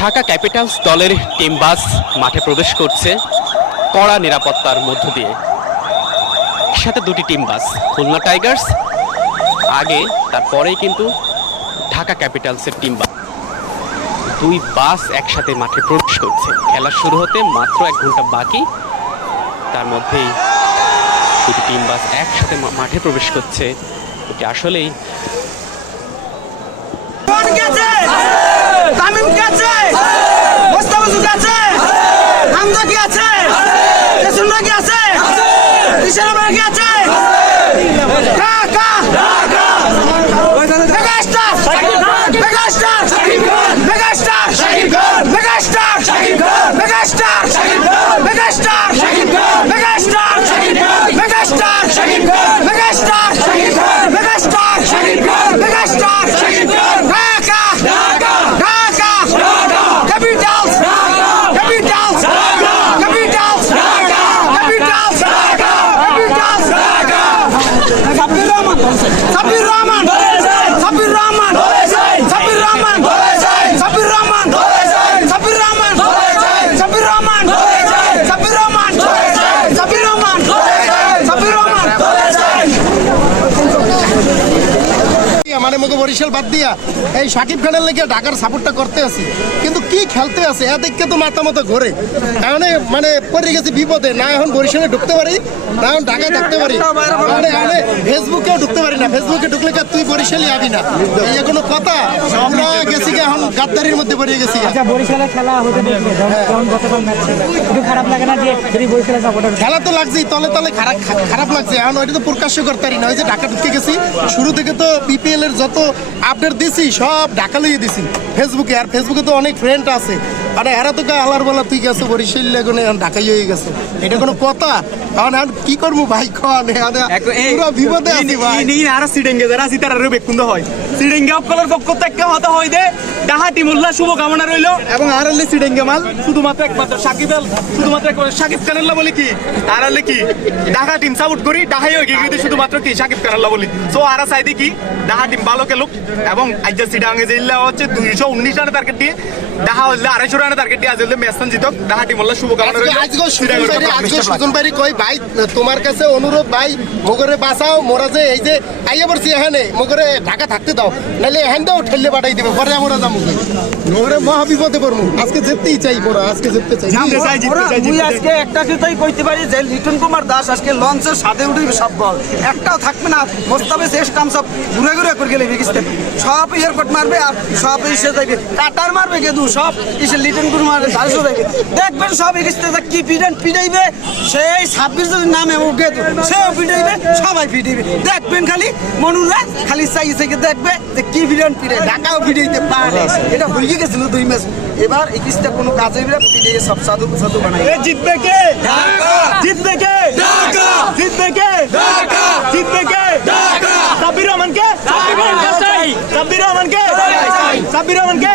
Dhaka Capitals দলের team bus মাঠে প্রবেশ করছে কড়া নিরাপত্তার মধ্য দিয়ে। সাথে দুটি টিম বাস, খুলনা টাইগার্স আগে, তারপরেই কিন্তু ঢাকা ক্যাপিটালসের টিম বাস। দুই বাস একসাথে মাঠে প্রবেশ করছে। খেলা শুরু হতে মাত্র 1 ঘন্টা বাকি, তার মধ্যেই দুটি টিম বাস একসাথে মাঠে প্রবেশ করছে। এটি আসলেই তামিম কে আছে, মোস্তাফিজুর কে আছে, হামজা কি আছে, জেসুন্ডা কি আছে, ইশারা কি আছে, Dhaka megastar megastar megastar megastar megastar megastar megastar megastar megastar megastar megastar Dhaka Dhaka Capitals Capitals Capitals Capitals Capitals Sabbir Rahman Sabbir Rahman Sabbir Rahman Sabbir Rahman Sabbir Rahman Sabbir Rahman Sabbir Rahman Sabbir Rahman Sabbir Rahman Sabbir Rahman মানে মুখে বরিশাল বাদ দিয়া এই সাকিব খানের লেগে ঢাকার সাপোর্টটা করতে আছি, কিন্তু কি খেলতে আছে এদিকে তো মাথা মতো ঘোরে। এখন মানে পড়ে গেছি বিপদে, না এখন বরিশালে ঢুকতে পারি, না এখন ঢাকায় থাকতে পারি, মানে ফেসবুকেও ঢুকতে পারি না। ফেসবুকে ঢুকলে তুই বরিশালই আবি না, এই কোনো কথা? আমরা গেছি এখন গাদ্দারির মধ্যে পড়ে গেছি। আচ্ছা, বরিশালে খেলা হতে দেখবে যেমন গতকাল ম্যাচ ছিল, একটু খারাপ লাগে না যে যদি বরিশালে সাপোর্টার? খেলা তো লাগছেই, তলে তলে খারাপ লাগছে। এখন ওইটা তো প্রকাশ্য করতে পারি না। ওই যে ঢাকা ঢুকে গেছি, শুরু থেকে তো বিপিএল এর যত আপডেট দিছি সব ঢাকা লইয়ে দিছি ফেসবুকে। আর ফেসবুকে তো অনেক ফ্রেন্ড আছে, মানে এরা তো আলার বলা তুই গেছে বরিশাল লেগুনে ঢাকাই হয়ে গেছে, এটা কোনো কথা? এখন কি করবো ভাই, পুরো বিপদে আছি ভাই। আর সিডেঙ্গে যারা আছে তারা রবে কুন্দ হয়, সিডেঙ্গে অকলের পক্ষ থেকে হতে হয় দে ডাহাটি মোল্লা শুভকামনা রইল। এবং আর হলে সিডেঙ্গে মাল শুধুমাত্র একমাত্র সাকিব খানাল্লা বলি কি, আর হলে কি ঢাকা টিম সাপোর্ট করি, ঢাকাই হয়ে গিয়ে শুধুমাত্র কি সাকিব খানাল্লা বলি। সো আর চাইদি কি ঢাকা টিম ভালো খেলুক। এবং আজ সিডাঙ্গে যে হচ্ছে 219 রানের টার্গেট দিয়ে, ঢাকা হলে 250 রানের টার্গেট দিয়ে আজ হলে ম্যাচটা জিতক। ঢাকা টিম মোল্লা শুভকামনা রইল। সুজন ভাই কই ভাই তোমার কাছে অনুরোধ ভাই, মোগরে বাঁচাও, মোরা যে এই যে আইয়া পড়ছি এখানে, মোগরে ঢাকা থাকতে দাও, নাহলে এখান দিয়েও ঠেললে পাঠাই দেবো, পরে আমরা যাবো মোগরে মহা বিপদে পড়বো। আজকে যেতেই চাই মোরা, আজকে যেতে চাই। মুই আজকে একটা কথাই কইতে পারি যে লিটন কুমার দাস আজকে লঞ্চের সাথে উঠে সব বল একটাও থাকবে না। মোস্তাফিজ শেষ কাম সব ঘুরে ঘুরে করে গেলে বিকিস্তে সব এয়ারপোর্ট মারবে, আর সব এসে যাবে কাটার মারবে, গেদু সব এসে লিটন কুমার দাসও যাবে। দেখবেন সব এগিস্তে কি পিটাইবে, সেই 26 যদি নামে ও গেদু সেও পিটাইবে, সবাই পিটাইবে। দেখবেন খালি মনুরা খালি চাই দেখবে যে কি ভিডিও পিটাই, ঢাকাও পিটাইতে পারে। এটা হয়ে গেছিল 2 ম্যাচ, এবার এগিস্তে কোনো কাজে পিটাইয়ে সব সাধু সাধু বানাই। জিতবে কে ঢাকা, জিতবে কে ঢাকা, জিতবে কে ঢাকা, জিতবে কে ঢাকা। সাব্বির রহমান কে, সাব্বির রহমান কে, সাব্বির রহমান কে।